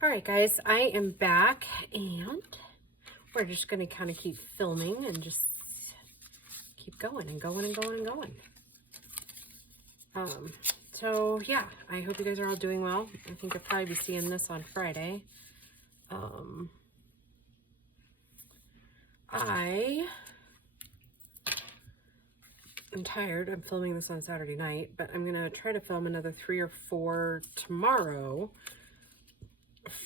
All right, guys, I am back and we're just going to kind of keep filming and just keep going and going and going and going. So yeah, I hope you guys are all doing well. I think you'll probably be seeing this on Friday. I am tired. I'm filming this on Saturday night, but I'm going to try to film another 3 or 4 tomorrow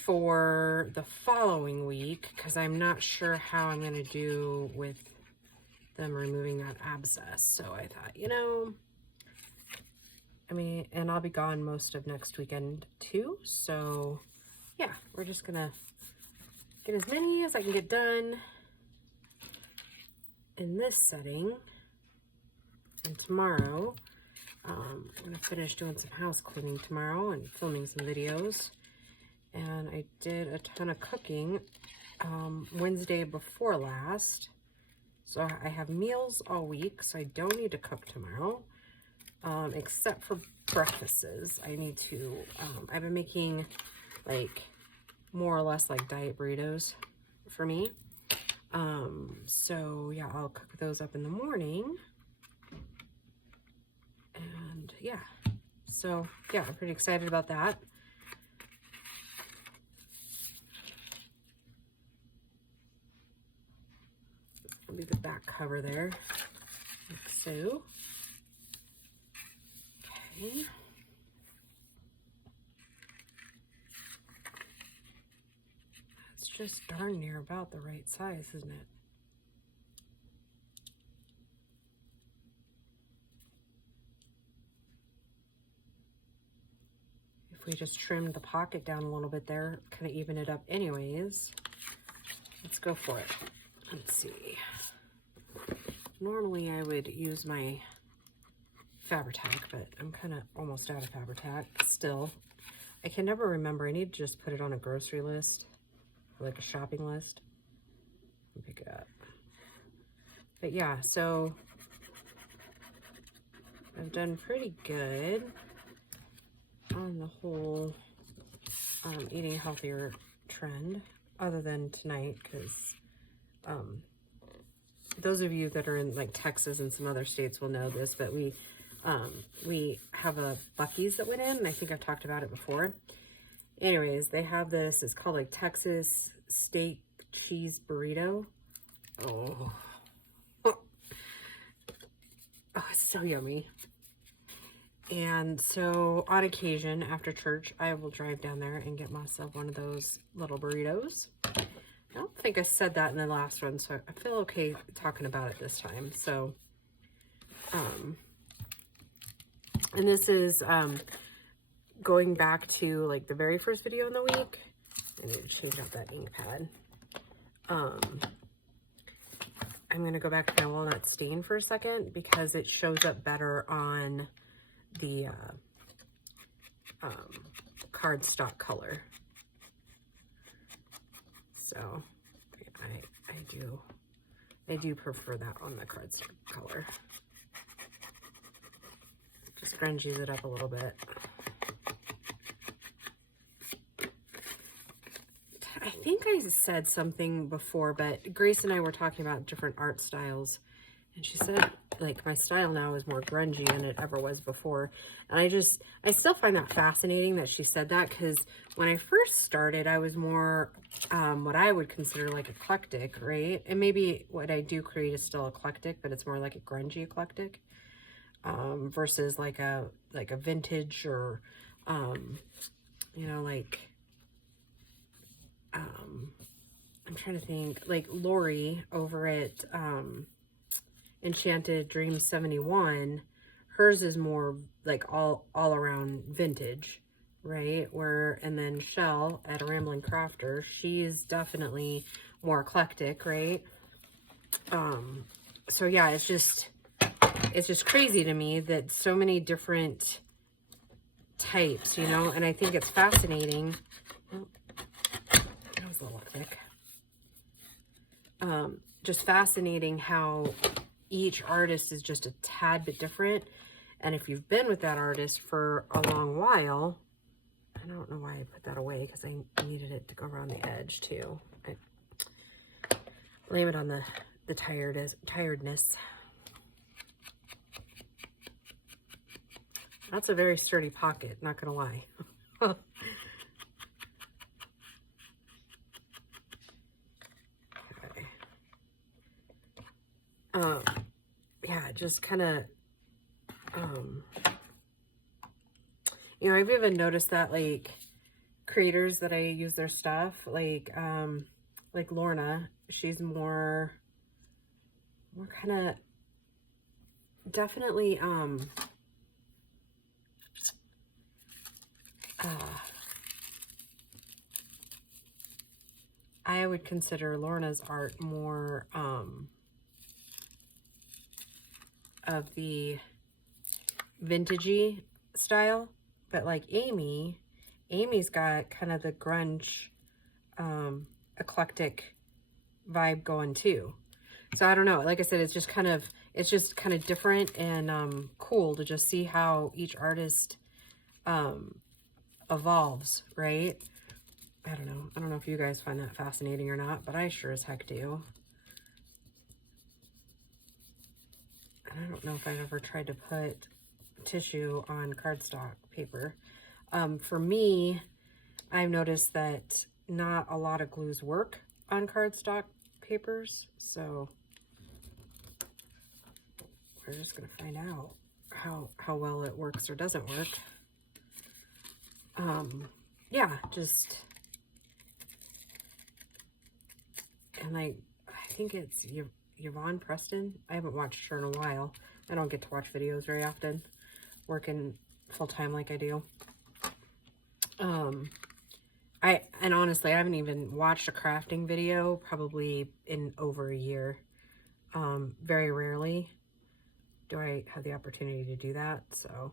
for the following week because I'm not sure how I'm going to do with them removing that abscess. So I thought, and I'll be gone most of next weekend too. So yeah, we're just going to get as many as I can get done in this setting. And tomorrow, I'm going to finish doing some house cleaning tomorrow and filming some videos. And I did a ton of cooking Wednesday before last. So I have meals all week, so I don't need to cook tomorrow. Except for breakfasts. I need to, I've been making like more or less like diet burritos for me. So yeah, I'll cook those up in the morning. And yeah, so yeah, I'm pretty excited about that. I'll leave the back cover there, like so. Okay. It's just darn near about the right size, isn't it? If we just trimmed the pocket down a little bit there, kind of even it up anyways. Let's go for it. Let's see. Normally I would use my Fabri-Tac, but I'm kind of almost out of Fabri-Tac still. I can never remember. I need to just put it on a grocery list, or like a shopping list, and pick it up. But yeah, so I've done pretty good on the whole eating healthier trend, other than tonight, because those of you that are in like Texas and some other states will know this, but we have a Buc-ee's that went in, and I think I've talked about it before. Anyways, they have this, it's called like Texas steak cheese burrito. Oh, it's so yummy. And so on occasion after church, I will drive down there and get myself one of those little burritos. I don't think I said that in the last one, so I feel okay talking about it this time. So, and this is going back to like the very first video in the week. I need to change out that ink pad. I'm going to go back to my walnut stain for a second because it shows up better on the cardstock color. So I do prefer that on the cardstock color. Just grunges it up a little bit. I think I said something before, but Grace and I were talking about different art styles, and she said like my style now is more grungy than it ever was before. And I still find that fascinating that she said that, because when I first started, I was more what I would consider like eclectic, right? And maybe what I do create is still eclectic, but it's more like a grungy eclectic versus like a vintage or like I'm trying to think, like Lori over at Enchanted Dreams 71, hers is more like all around vintage, right? And then Shell at A Rambling Crafter, she's definitely more eclectic, right? So yeah, it's just crazy to me that so many different types, and I think it's fascinating. Oh, that was a little thick. Just fascinating how each artist is just a tad bit different. And if you've been with that artist for a long while, I don't know why I put that away, because I needed it to go around the edge too. I blame it on the tiredness. That's a very sturdy pocket, not gonna lie. Okay. Yeah, just kind of, you know, I've even noticed that, like, creators that I use their stuff, like Lorna, she's more kind of, definitely, I would consider Lorna's art more, of the vintagey style, but like Amy's got kind of the grunge, eclectic vibe going too. So I don't know, like I said, it's just kind of different and cool to just see how each artist evolves, right? I don't know if you guys find that fascinating or not, but I sure as heck do. I don't know if I've ever tried to put tissue on cardstock paper. For me, I've noticed that not a lot of glues work on cardstock papers, so we're just gonna find out how well it works or doesn't work. Yeah, just, and I think it's Yvonne Preston. I haven't watched her in a while. I don't get to watch videos very often, working full-time like I do. And honestly, I haven't even watched a crafting video probably in over a year. Very rarely do I have the opportunity to do that, so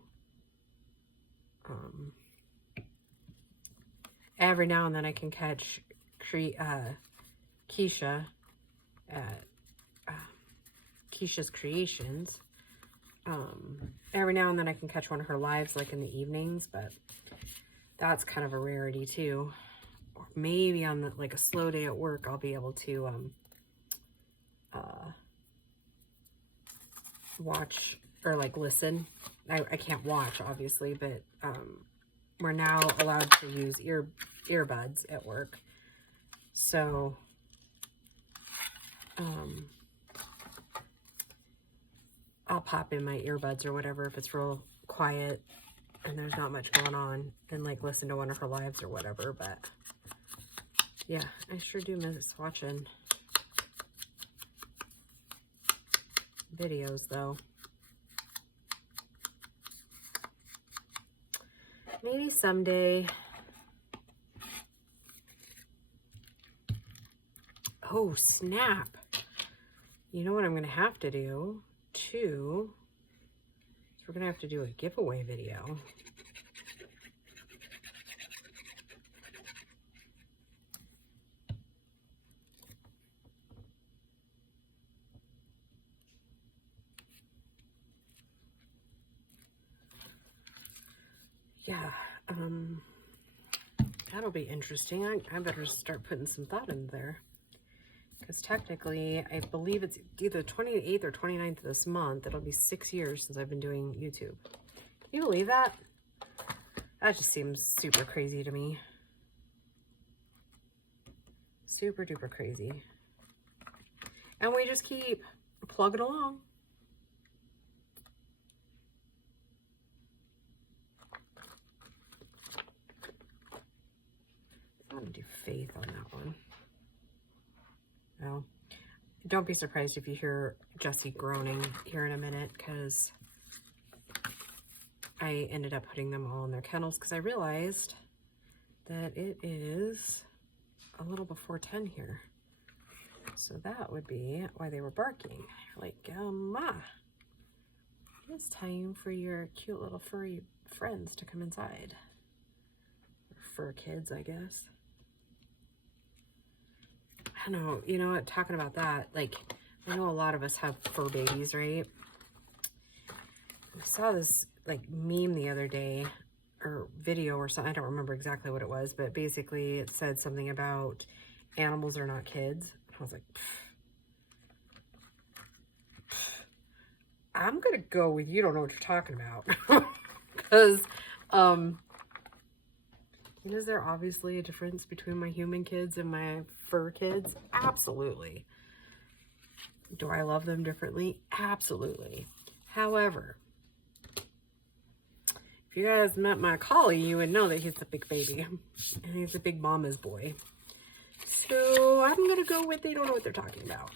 every now and then I can catch Keisha at Keisha's Creations. Every now and then I can catch one of her lives, like in the evenings, but that's kind of a rarity too. Or maybe on like a slow day at work, I'll be able to watch or like listen. I can't watch obviously, but we're now allowed to use earbuds at work, so I'll pop in my earbuds or whatever if it's real quiet and there's not much going on, and like listen to one of her lives or whatever. But yeah, I sure do miss watching videos though. Maybe someday. Oh, snap. You know what I'm going to have to do too? So we're going to have to do a giveaway video. Yeah, that'll be interesting. I better start putting some thought in there. Because technically, I believe it's either 28th or 29th of this month. It'll be 6 years since I've been doing YouTube. Can you believe that? That just seems super crazy to me. Super duper crazy. And we just keep plugging along. I'm gonna do Faith on that one. Well, don't be surprised if you hear Jessie groaning here in a minute, because I ended up putting them all in their kennels because I realized that it is a little before 10 here. So that would be why they were barking. Like, it's time for your cute little furry friends to come inside. Or fur kids, I guess. I know, you know what, talking about that, like, I know a lot of us have fur babies, right? I saw this, like, meme the other day or video or something. I don't remember exactly what it was, but basically it said something about animals are not kids. I was like, I'm gonna go with you don't know what you're talking about. Because is there obviously a difference between my human kids and my fur kids? Absolutely. Do I love them differently? Absolutely. However, if you guys met my collie, you would know that he's a big baby. And he's a big mama's boy. So I'm going to go with they don't know what they're talking about.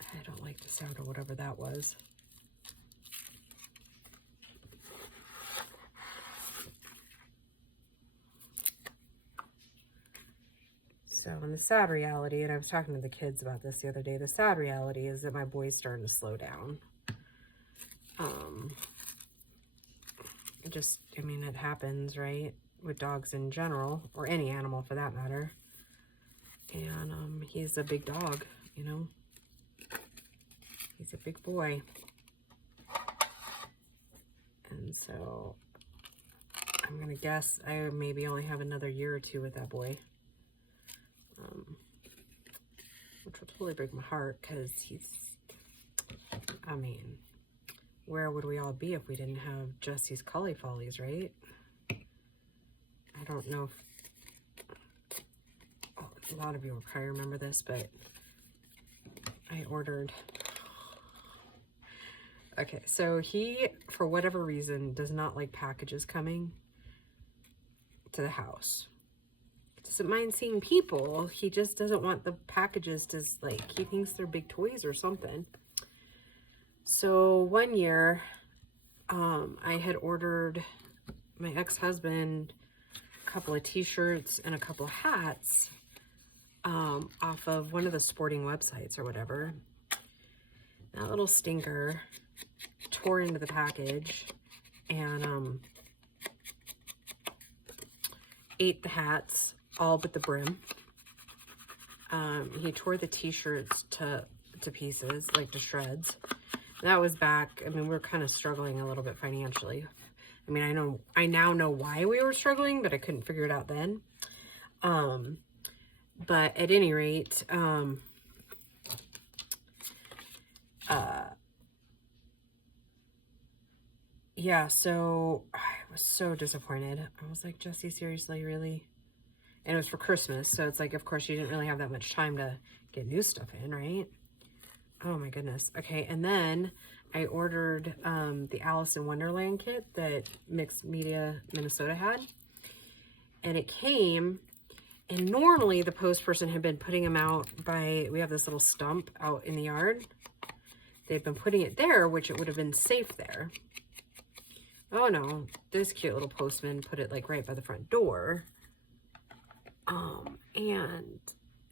I don't like the sound of whatever that was. So, and the sad reality, and I was talking to the kids about this the other day, the sad reality is that my boy's starting to slow down. I mean, it happens, right? With dogs in general, or any animal for that matter. And he's a big dog, you know? He's a big boy. And so, I'm going to guess I maybe only have another year or two with that boy. Which will totally break my heart, because I mean, where would we all be if we didn't have Jesse's Collie Follies, right? I don't know if a lot of you will probably remember this, but I ordered... Okay, so he, for whatever reason, does not like packages coming to the house. Doesn't mind seeing people. He just doesn't want the packages to, like, he thinks they're big toys or something. So one year, I had ordered my ex-husband a couple of t-shirts and a couple of hats off of one of the sporting websites or whatever. That little stinker tore into the package and ate the hats, all but the brim. He tore the t-shirts to pieces, like to shreds. And that was back, I mean, we were kind of struggling a little bit financially. I mean, I now know why we were struggling, but I couldn't figure it out then. But at any rate, yeah, so I was so disappointed. I was like, Jesse, seriously, really? And it was for Christmas, so it's like, of course, you didn't really have that much time to get new stuff in, right? Oh my goodness. Okay, and then I ordered the Alice in Wonderland kit that Mixed Media Minnesota had. And it came, and normally the post person had been putting them out by, we have this little stump out in the yard. They've been putting it there, which it would have been safe there. Oh no, this cute little postman put it like right by the front door. And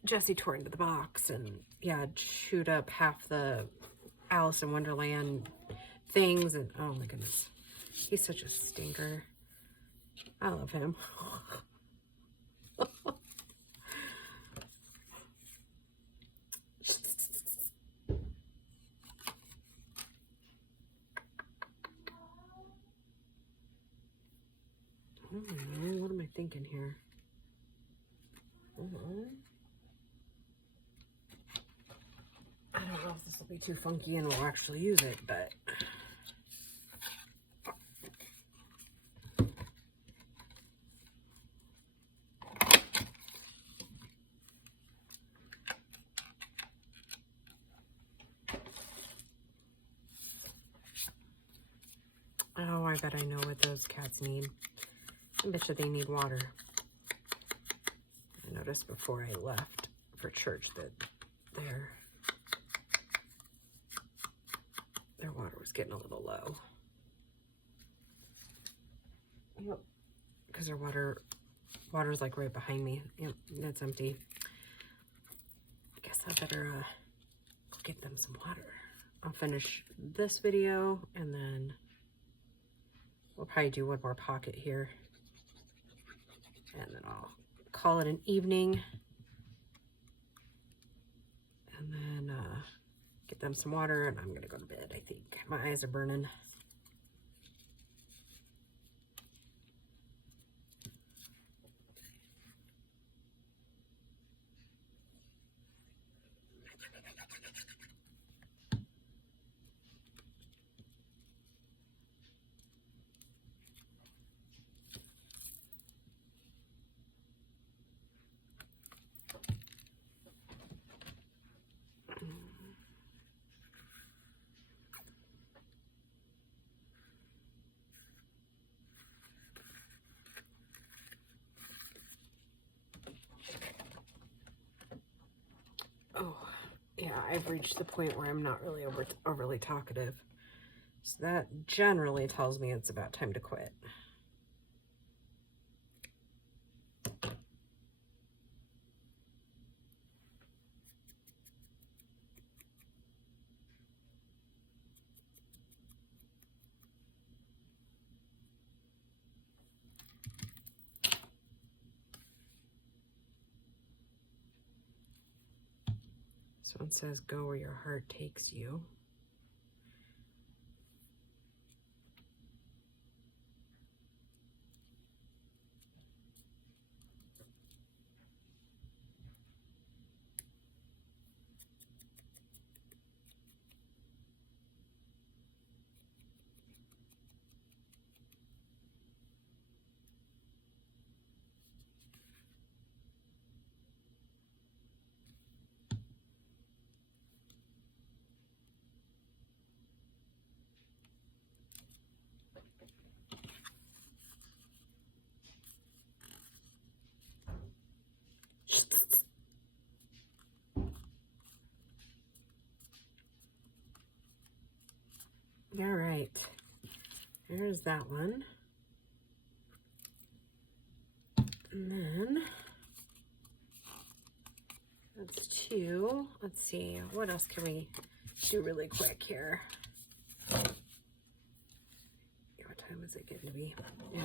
Jesse tore into the box and yeah, chewed up half the Alice in Wonderland things. And oh my goodness, he's such a stinker. I love him. What am I thinking here? I don't know if this will be too funky and we'll actually use it, but oh, I bet I know what those cats need. I bet you they need water. I noticed before I left for church that their water was getting a little low. Yep. Because their water's like right behind me. Yep, that's empty. I guess I better go get them some water. I'll finish this video and then we'll probably do one more pocket here. And then I'll call it an evening. And then get them some water, and I'm gonna go to bed, I think. My eyes are burning. Oh, yeah, I've reached the point where I'm not really overly talkative. So that generally tells me it's about time to quit. So it says, go where your heart takes you. All right, there's that one. And then that's two. Let's see, what else can we do really quick here? What time is it getting to be? Yeah,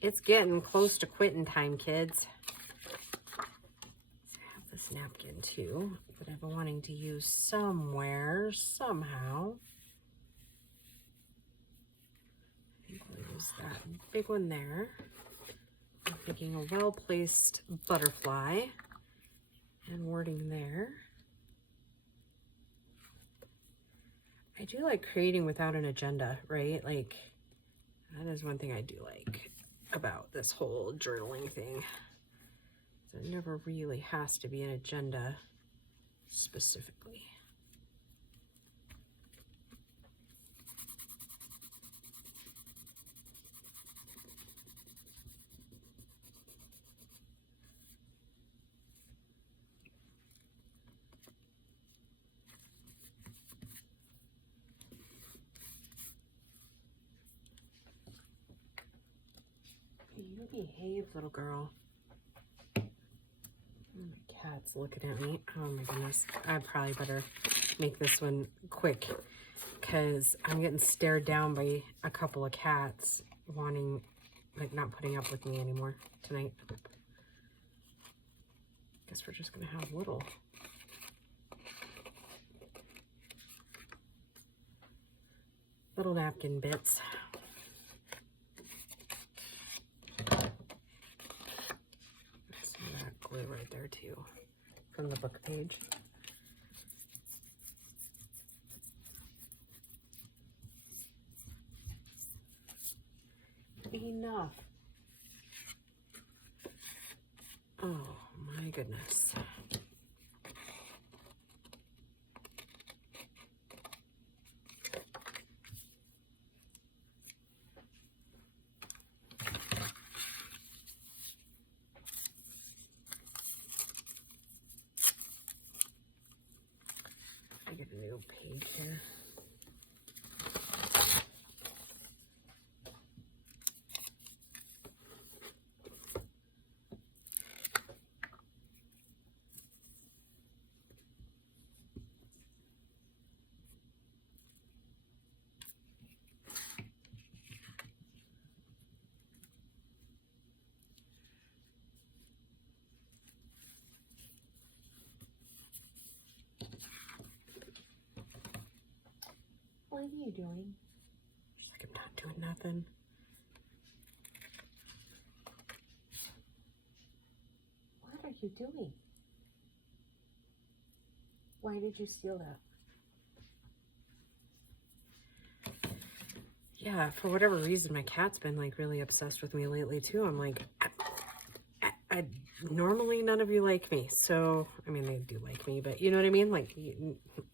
it's getting close to quitting time, kids. I have this napkin too that I've been wanting to use somewhere, somehow. I think we'll use that big one there. I'm thinking a well-placed butterfly and wording there. I do like creating without an agenda, right? Like, that is one thing I do like about this whole journaling thing. So it never really has to be an agenda specifically. You behave, little girl. My cat's looking at me. Oh my goodness. I probably better make this one quick because I'm getting stared down by a couple of cats wanting, like, not putting up with me anymore tonight. Guess we're just gonna have little napkin bits. Some of that glue right there too, from the book page. Enough. Oh my goodness. I get a new page here. What are you doing? She's like, I'm not doing nothing. What are you doing? Why did you steal that? Yeah, for whatever reason, my cat's been like really obsessed with me lately too. I'm like, I normally none of you like me. So, I mean, they do like me, but you know what I mean? Like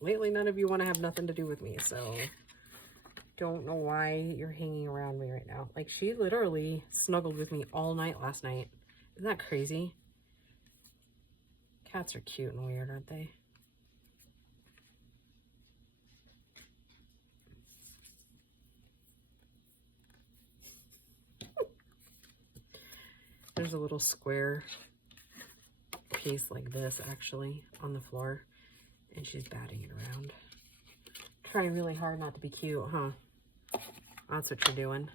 lately, none of you want to have nothing to do with me. So don't know why you're hanging around me right now. Like she literally snuggled with me all night last night. Isn't that crazy? Cats are cute and weird, aren't they? There's a little square piece like this actually on the floor, and she's batting it around. Trying really hard not to be cute, huh? That's what you're doing.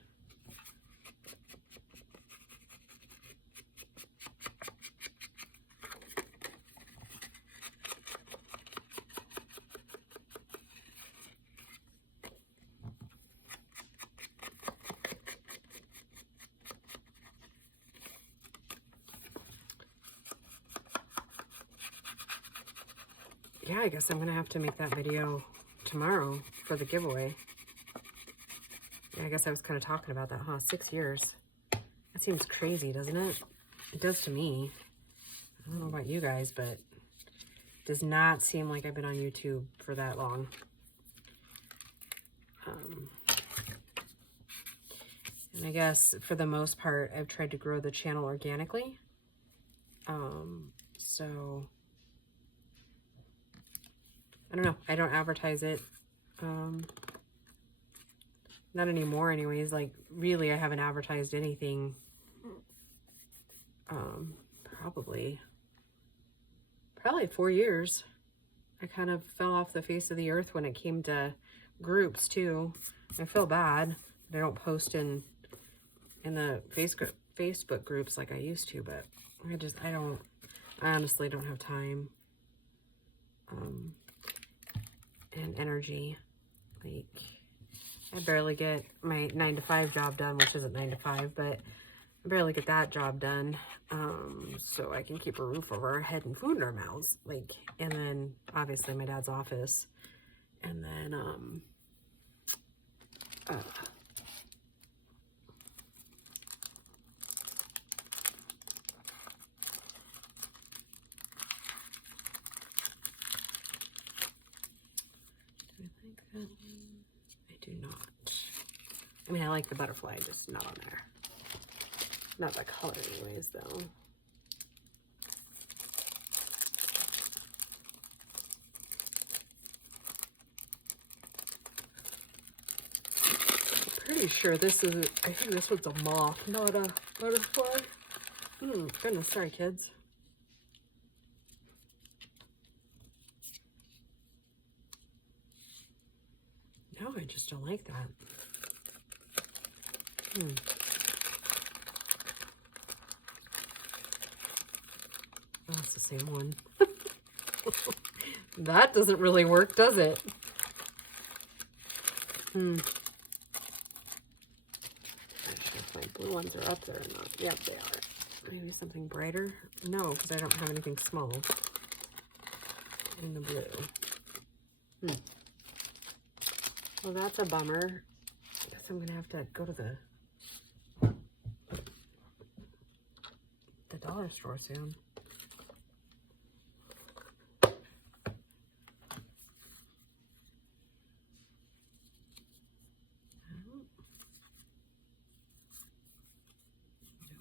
Yeah, I guess I'm gonna have to make that video tomorrow for the giveaway. Yeah, I guess I was kind of talking about that, huh? 6 years. That seems crazy, doesn't it? It does to me. I don't know about you guys, but it does not seem like I've been on YouTube for that long. And I guess for the most part, I've tried to grow the channel organically. So I don't know. I don't advertise it. Not anymore anyways. Like really, I haven't advertised anything. Probably 4 years. I kind of fell off the face of the earth when it came to groups too. I feel bad that I don't post in the Facebook groups like I used to, but I honestly don't have time and energy. Like I barely get my 9-to-5 job done, which isn't 9 to 5, but I barely get that job done. So I can keep a roof over our head and food in our mouths. Like, and then obviously my dad's office. And then, I do not. I mean, I like the butterfly, just not on there. Not the color anyways, though. Pretty sure this is, I think this one's a moth, not a butterfly. Goodness, sorry kids. No, I just don't like that. Oh, it's the same one. That doesn't really work, does it? If my blue ones are up there or not. Yep, they are. Maybe something brighter? No, because I don't have anything small in the blue. Well, that's a bummer. I guess I'm going to have to go to the dollar store soon.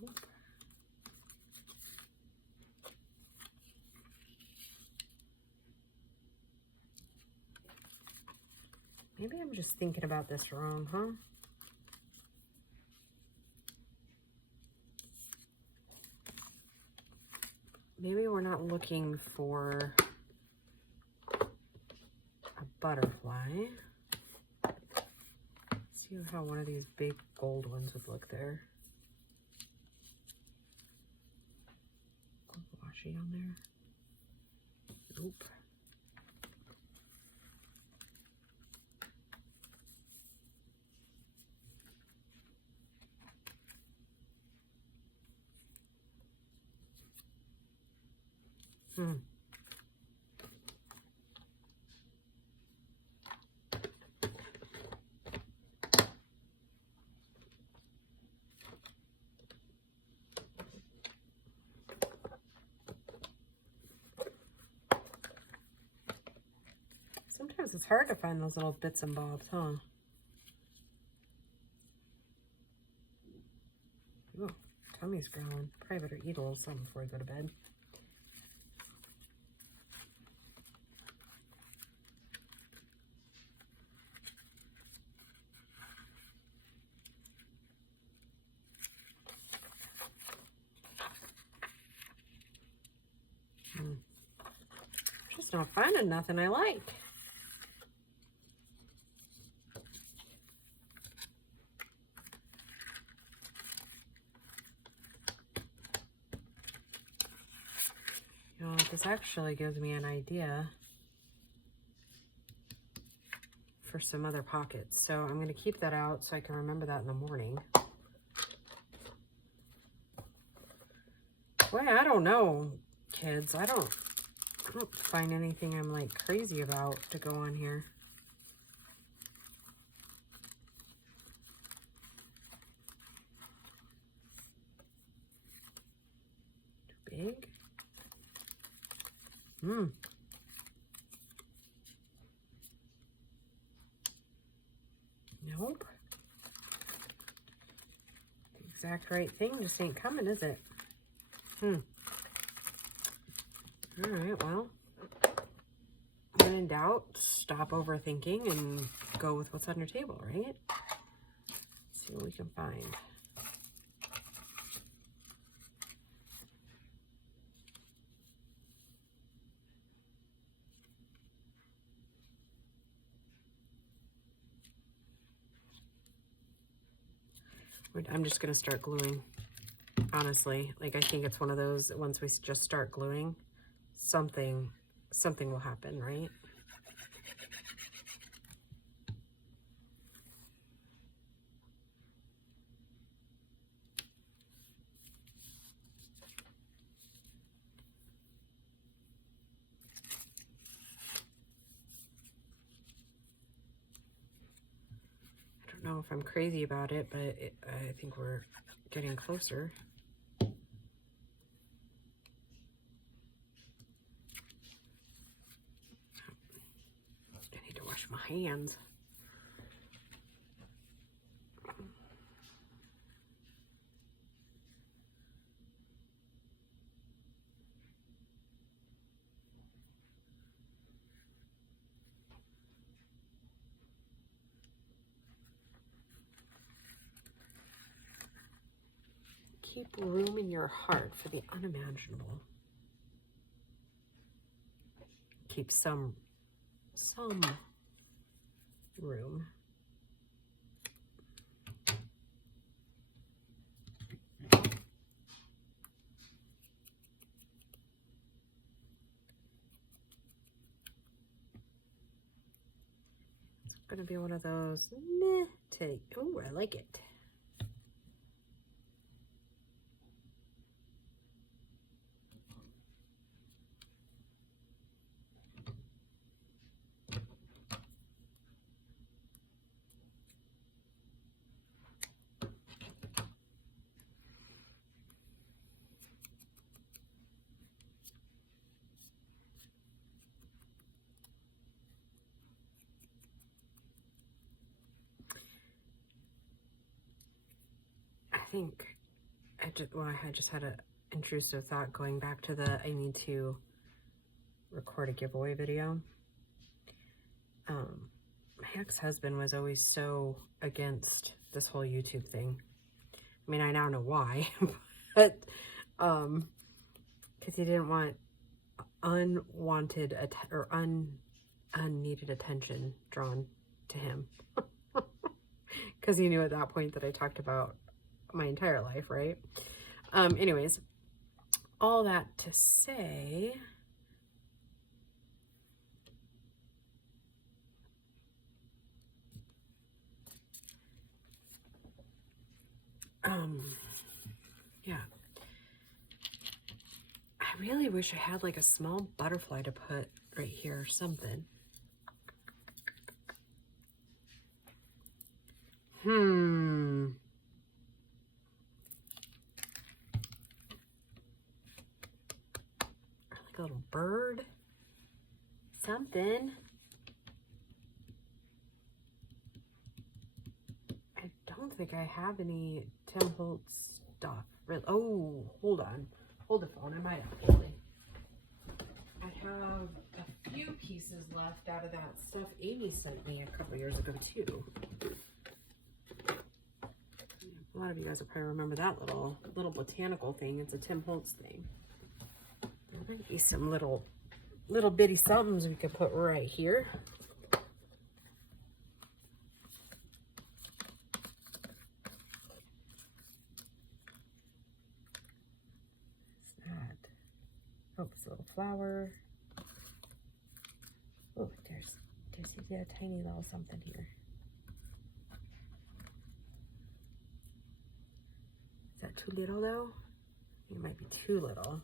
Nope. Maybe I'm just thinking about this wrong, huh? Maybe we're not looking for a butterfly. See how one of these big gold ones would look there. Gold washi on there. Nope. Sometimes it's hard to find those little bits and bobs, huh? Ooh, tummy's growling. Probably better eat a little something before I go to bed. Just not finding nothing I like. You know, this actually gives me an idea for some other pockets. So I'm going to keep that out so I can remember that in the morning. Boy, I don't know, kids. I don't find anything I'm like crazy about to go on here. Too big. Nope. The exact right thing just ain't coming, is it? All right, well, when in doubt, stop overthinking and go with what's on your table, right? Let's see what we can find. I'm just going to start gluing, honestly. Like, I think it's one of those, once we just start gluing, something will happen, right? I don't know if I'm crazy about it, but I think we're getting closer. I need to wash my hands. Keep room in your heart for the unimaginable. Keep some room. It's gonna be one of those meh take. Oh, I like it. I just had an intrusive thought going back to I need to record a giveaway video. My ex-husband was always so against this whole YouTube thing. I mean, I now know why, but because he didn't want unwanted or unneeded attention drawn to him. Because he knew at that point that I talked about my entire life, right? Anyways, all that to say, yeah, I really wish I had like a small butterfly to put right here or something. Or like a little bird. Something. I don't think I have any Tim Holtz stuff. Really. Oh, hold on. Hold the phone. I might actually. I have a few pieces left out of that stuff Amy sent me a couple years ago too. A lot of you guys will probably remember that little botanical thing. It's a Tim Holtz thing. There might be some little bitty somethings we could put right here. What's that? Oh, it's a little flower. Oh, there's a tiny little something here. Is that too little though? It might be too little.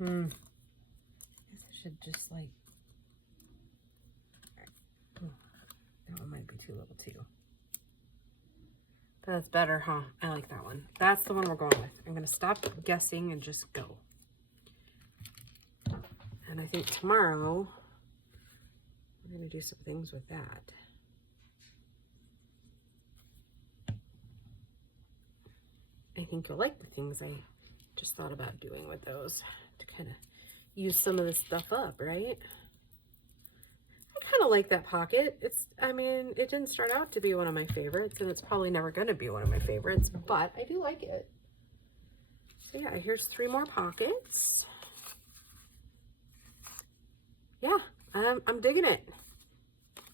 I guess I should just like, oh, that one might be too little too. That's better, huh? I like that one. That's the one we're going with. I'm gonna stop guessing and just go. And I think tomorrow, we're gonna do some things with that. I think you'll like the things I just thought about doing with those to kind of use some of this stuff up, right? I kind of like that pocket. I mean, it didn't start out to be one of my favorites, and it's probably never going to be one of my favorites, but I do like it. So yeah, here's 3 more pockets. Yeah, I'm digging it.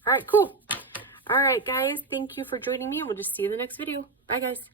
All right, cool. All right, guys, thank you for joining me, and we'll just see you in the next video. Bye, guys.